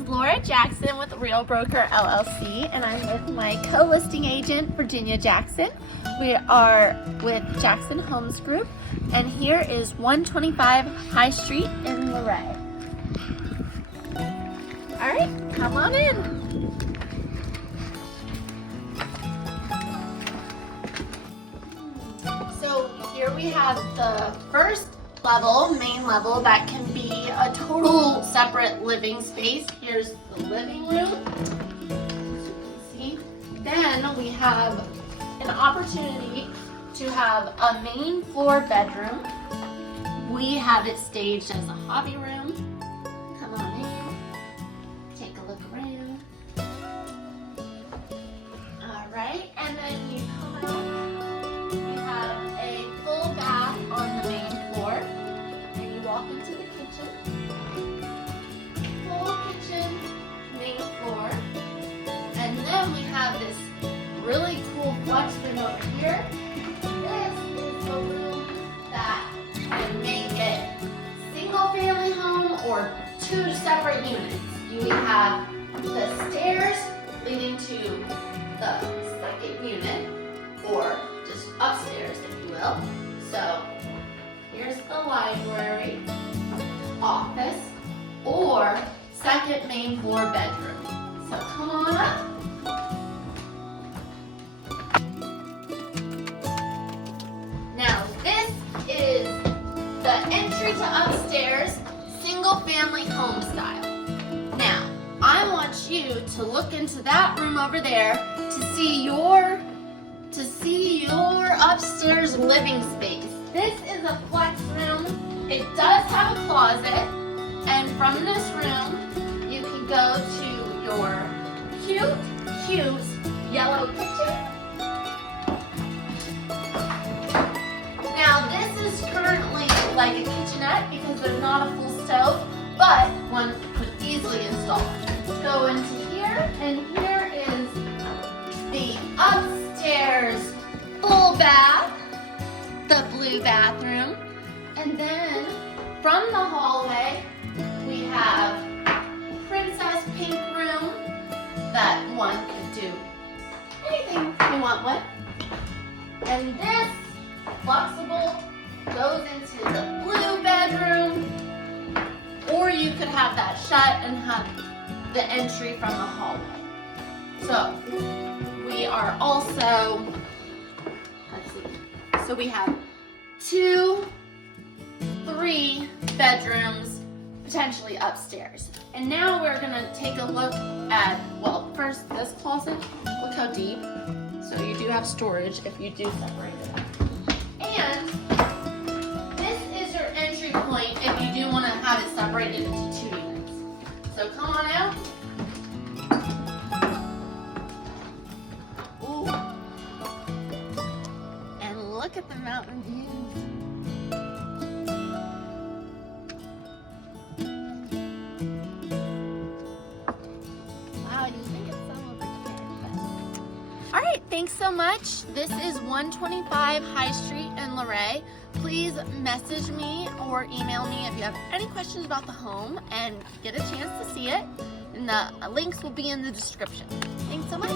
is Laura Jackson with Real Broker LLC, and I'm with my co-listing agent, Virginia Jackson. We are with Jackson Homes Group, and here is 125 High Street in Luray. All right, come on in. So here we have the first level, main level, that can be a total separate living space. Here's the living room, as you can see. Then we have an opportunity to have a main floor bedroom. We have it staged as a hobby room. Come on in, take a look around. All right, and then you come out, we have a full bath on the main floor, and you walk into the kitchen. Full kitchen, main floor, and then we have this really cool flex room over here. This is the room that can make it single family home or two separate units. You have the stairs leading to the second unit, or just upstairs if you will. So here's the library, office, or second main floor bedroom. So come on up. Now this is the entry to upstairs, single family home style. Now I want you to look into that room over there to see your upstairs living space. This is a flex room. It does have a closet, and from this room you can go to your cute yellow kitchen. Now this is currently like a kitchenette because there's not a full stove, but one could easily install. Let's go into here, and here is the upstairs full bath, the blue bathroom, and then from the hallway we have princess pink room that one could do anything you want with, and this flexible goes into the blue bedroom, or you could have that shut and have the entry from the hallway. So we are also, let's see, so we have 2, 3 bedrooms potentially upstairs. And now we're gonna take a look at, well, first this closet. Look how deep. So you do have storage if you do separate it up. And this is your entry point if you do want to have it separated into 2 units. So come on out. Ooh. And look at the mountain view. Wow, you think it's so over here. All right, thanks so much. This is 125 High Street in Luray. Please message me or email me if you have any questions about the home and get a chance to see it. And the links will be in the description. Thanks so much.